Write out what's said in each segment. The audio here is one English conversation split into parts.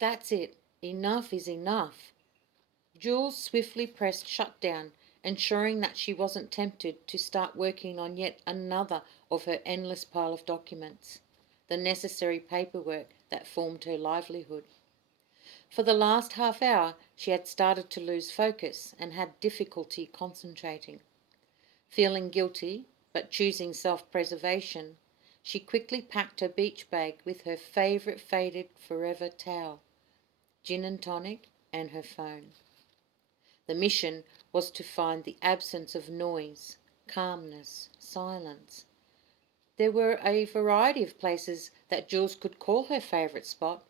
That's it. Enough is enough. Jules swiftly pressed shutdown, ensuring that she wasn't tempted to start working on yet another of her endless pile of documents, the necessary paperwork that formed her livelihood. For the last half hour she had started to lose focus and had difficulty concentrating. Feeling guilty, but choosing self-preservation, she quickly packed her beach bag with her favourite faded forever towel, gin and tonic, and her phone. The mission was to find the absence of noise, calmness, silence. There were a variety of places that Jules could call her favourite spot,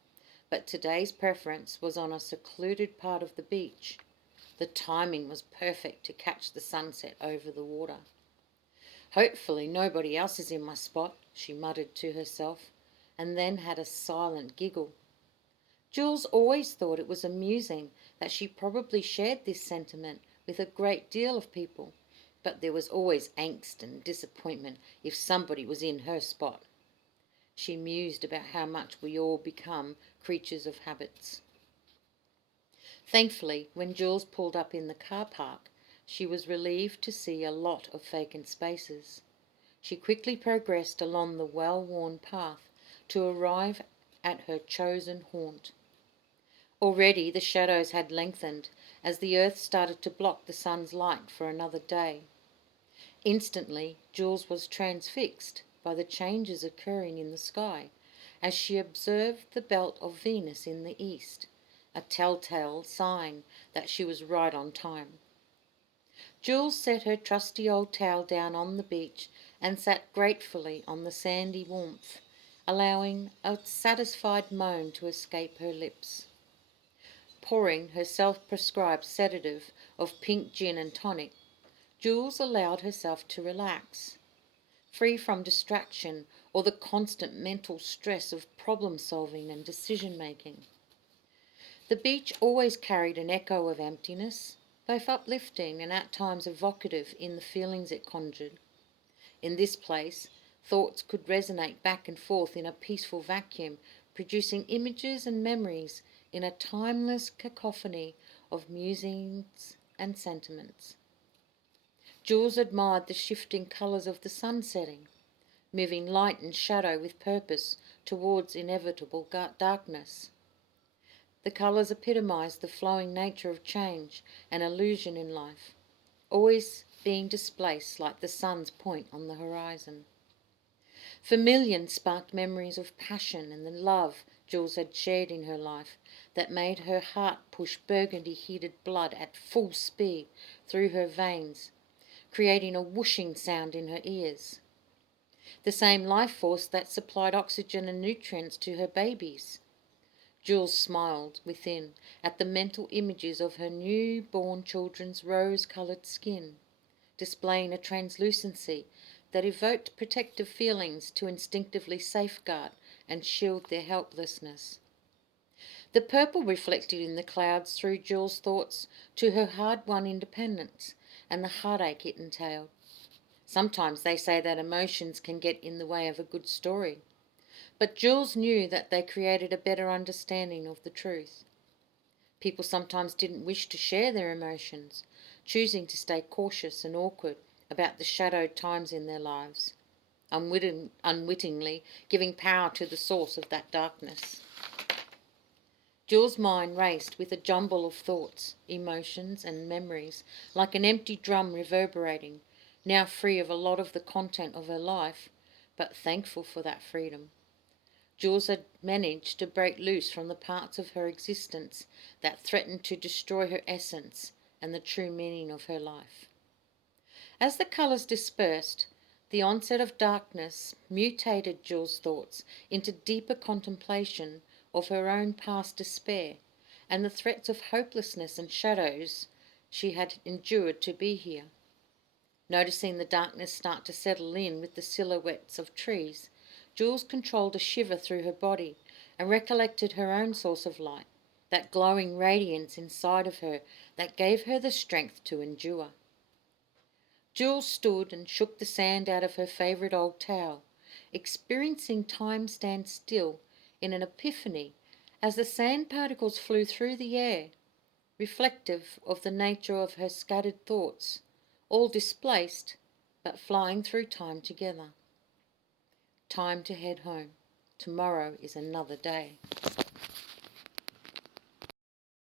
but today's preference was on a secluded part of the beach. The timing was perfect to catch the sunset over the water. Hopefully nobody else is in my spot, she muttered to herself, and then had a silent giggle. Jules always thought it was amusing that she probably shared this sentiment with a great deal of people, but there was always angst and disappointment if somebody was in her spot. She mused about how much we all become creatures of habits. Thankfully, when Jules pulled up in the car park, she was relieved to see a lot of vacant spaces. She quickly progressed along the well-worn path to arrive at her chosen haunt. Already the shadows had lengthened as the earth started to block the sun's light for another day. Instantly, Jules was transfixed by the changes occurring in the sky as she observed the belt of Venus in the east, a telltale sign that she was right on time. Jules set her trusty old towel down on the beach and sat gratefully on the sandy warmth, allowing a satisfied moan to escape her lips. Pouring her self-prescribed sedative of pink gin and tonic, Jules allowed herself to relax, free from distraction or the constant mental stress of problem-solving and decision-making. The beach always carried an echo of emptiness, both uplifting and at times evocative in the feelings it conjured. In this place, thoughts could resonate back and forth in a peaceful vacuum, producing images and memories in a timeless cacophony of musings and sentiments. Jules admired the shifting colours of the sun setting, moving light and shadow with purpose towards inevitable darkness. The colours epitomised the flowing nature of change and illusion in life, always being displaced like the sun's point on the horizon. Vermilion sparked memories of passion and the love Jules had shared in her life that made her heart push burgundy-heated blood at full speed through her veins, creating a whooshing sound in her ears. The same life force that supplied oxygen and nutrients to her babies. Jules smiled within at the mental images of her new-born children's rose-coloured skin, displaying a translucency that evoked protective feelings to instinctively safeguard and shield their helplessness. The purple reflected in the clouds threw Jules' thoughts to her hard-won independence and the heartache it entailed. Sometimes they say that emotions can get in the way of a good story, but Jules knew that they created a better understanding of the truth. People sometimes didn't wish to share their emotions, choosing to stay cautious and awkward about the shadowed times in their lives, unwittingly giving power to the source of that darkness. Jules' mind raced with a jumble of thoughts, emotions and memories, like an empty drum reverberating, now free of a lot of the content of her life, but thankful for that freedom. Jules had managed to break loose from the parts of her existence that threatened to destroy her essence and the true meaning of her life. As the colours dispersed, the onset of darkness mutated Jules' thoughts into deeper contemplation of her own past despair and the threats of hopelessness and shadows she had endured to be here. Noticing the darkness start to settle in with the silhouettes of trees, Jules controlled a shiver through her body and recollected her own source of light, that glowing radiance inside of her that gave her the strength to endure. Jules stood and shook the sand out of her favourite old towel, experiencing time stand still in an epiphany as the sand particles flew through the air, reflective of the nature of her scattered thoughts, all displaced but flying through time together. Time to head home. Tomorrow is another day.